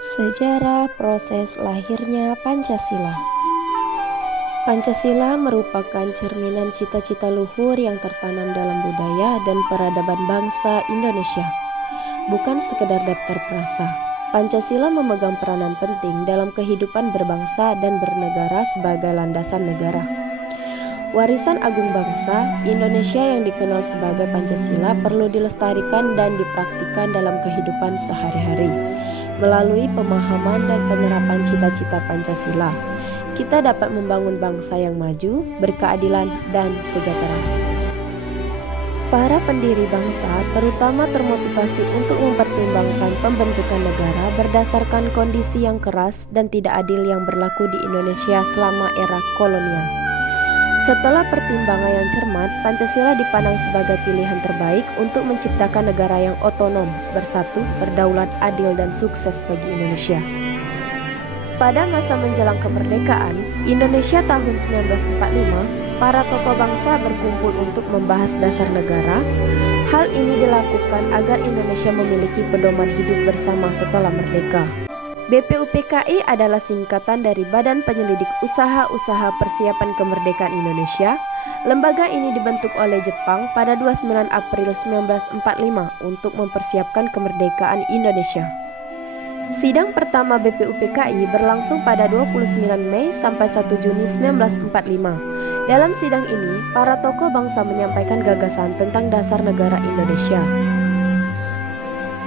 Sejarah proses lahirnya Pancasila. Pancasila merupakan cerminan cita-cita luhur yang tertanam dalam budaya dan peradaban bangsa Indonesia. Bukan sekedar daftar frasa, Pancasila memegang peranan penting dalam kehidupan berbangsa dan bernegara sebagai landasan negara. Warisan agung bangsa Indonesia yang dikenal sebagai Pancasila perlu dilestarikan dan dipraktikkan dalam kehidupan sehari-hari. Melalui pemahaman dan penerapan cita-cita Pancasila, kita dapat membangun bangsa yang maju, berkeadilan, dan sejahtera. Para pendiri bangsa terutama termotivasi untuk mempertimbangkan pembentukan negara berdasarkan kondisi yang keras dan tidak adil yang berlaku di Indonesia selama era kolonial. Setelah pertimbangan yang cermat, Pancasila dipandang sebagai pilihan terbaik untuk menciptakan negara yang otonom, bersatu, berdaulat, adil, dan sukses bagi Indonesia. Pada masa menjelang kemerdekaan Indonesia tahun 1945, para tokoh bangsa berkumpul untuk membahas dasar negara. Hal ini dilakukan agar Indonesia memiliki pedoman hidup bersama setelah merdeka. BPUPKI adalah singkatan dari Badan Penyelidik Usaha-Usaha Persiapan Kemerdekaan Indonesia. Lembaga ini dibentuk oleh Jepang pada 29 April 1945 untuk mempersiapkan kemerdekaan Indonesia. Sidang pertama BPUPKI berlangsung pada 29 Mei sampai 1 Juni 1945. Dalam sidang ini, para tokoh bangsa menyampaikan gagasan tentang dasar negara Indonesia.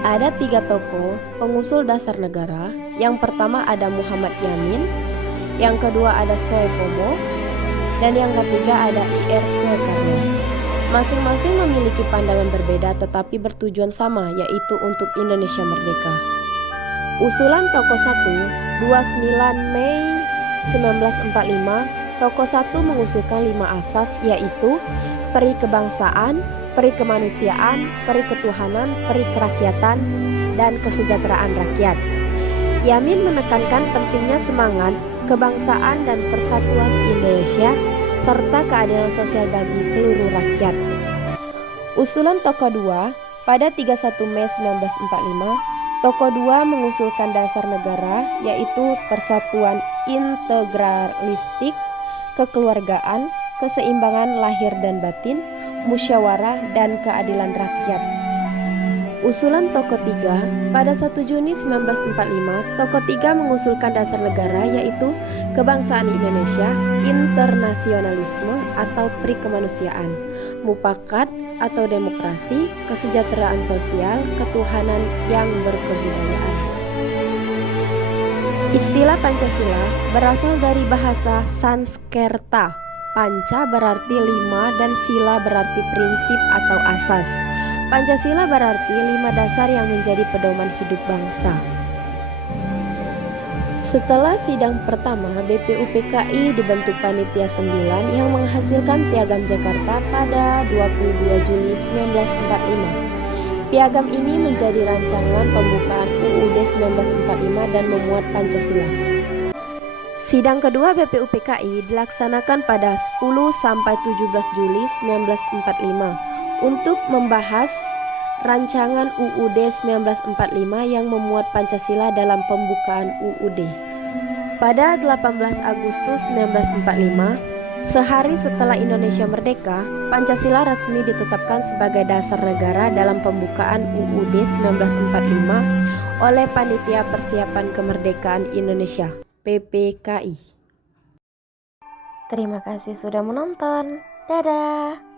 Ada 3 tokoh pengusul dasar negara. Yang pertama ada Muhammad Yamin, yang kedua ada Soepomo, dan yang ketiga ada Ir Soekarno. Masing-masing memiliki pandangan berbeda tetapi bertujuan sama, yaitu untuk Indonesia merdeka. Usulan tokoh 1, 29 Mei 1945, tokoh 1 mengusulkan 5 asas, yaitu peri kebangsaan, peri kemanusiaan, peri ketuhanan, peri kerakyatan, dan kesejahteraan rakyat. Yamin menekankan pentingnya semangat kebangsaan dan persatuan Indonesia serta keadilan sosial bagi seluruh rakyat. Usulan tokoh 2, pada 31 Mei 1945, tokoh 2 mengusulkan dasar negara, yaitu persatuan integralistik, kekeluargaan, keseimbangan lahir dan batin, musyawarah, dan keadilan rakyat. Usulan tokoh 3, pada 1 Juni 1945, tokoh 3 mengusulkan dasar negara, yaitu kebangsaan Indonesia, internasionalisme atau peri kemanusiaan, mufakat atau demokrasi, kesejahteraan sosial, ketuhanan yang berkebudayaan. Istilah Pancasila berasal dari bahasa Sanskerta. Panca berarti 5 dan sila berarti prinsip atau asas. Pancasila berarti 5 dasar yang menjadi pedoman hidup bangsa. Setelah sidang pertama, BPUPKI dibentuk Panitia 9 yang menghasilkan Piagam Jakarta pada 22 Juli 1945. Piagam ini menjadi rancangan pembukaan UUD 1945 dan memuat Pancasila. Sidang kedua BPUPKI dilaksanakan pada 10 sampai 17 Juli 1945 untuk membahas rancangan UUD 1945 yang memuat Pancasila dalam pembukaan UUD. Pada 18 Agustus 1945, sehari setelah Indonesia merdeka, Pancasila resmi ditetapkan sebagai dasar negara dalam pembukaan UUD 1945 oleh Panitia Persiapan Kemerdekaan Indonesia, PPKI. Terima kasih sudah menonton. Dadah.